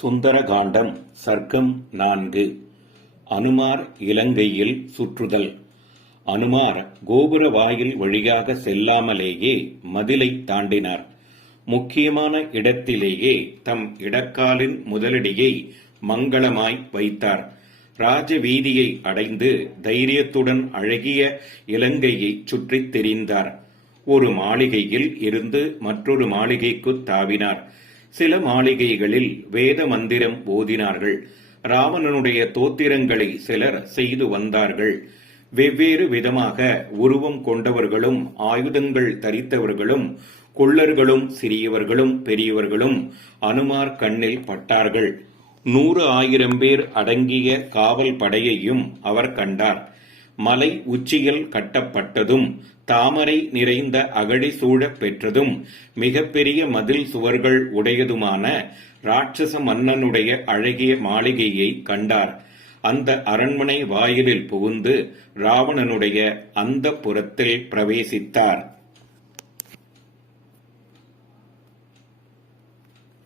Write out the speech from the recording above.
சுந்தரகாண்டம் சர்க்கம் 4. அனுமார் இலங்கையில் சுற்றுதல். அனுமார் கோபுர வாயில் வழியாக செல்லாமலேயே மதிலை தாண்டினார். முக்கியமான இடத்திலேயே தம் இடக்காலின் முதலடியை மங்களமாய் வைத்தார். ராஜ வீதியை அடைந்து தைரியத்துடன் அழகிய இலங்கையை சுற்றித் திரிந்தார். ஒரு மாளிகையில் இருந்து மற்றொரு மாளிகைக்கு தாவினார். சில மாளிகைகளில் வேத மந்திரம் ஓதினார்கள். ராவணனுடைய தோத்திரங்களை சிலர் செய்து வந்தார்கள். வெவ்வேறு விதமாக உருவம் கொண்டவர்களும் ஆயுதங்கள் தரித்தவர்களும் கொள்ளர்களும் சிறியவர்களும் பெரியவர்களும் அனுமார் கண்ணில் பட்டார்கள். 100,000 பேர் அடங்கிய காவல் படையையும் அவர் கண்டார். மலை உச்சியில் கட்டப்பட்டதும் தாமரை நிறைந்த அகழி சூழப் பெற்றதும் மிகப்பெரிய மதில் சுவர்கள் உடையதுமான ராட்சச மன்னனுடைய அழகிய மாளிகையை கண்டார். அந்த அரண்மனை வாயிலில் புகுந்து ராவணனுடைய அந்தப்புரத்தில் பிரவேசித்தார்.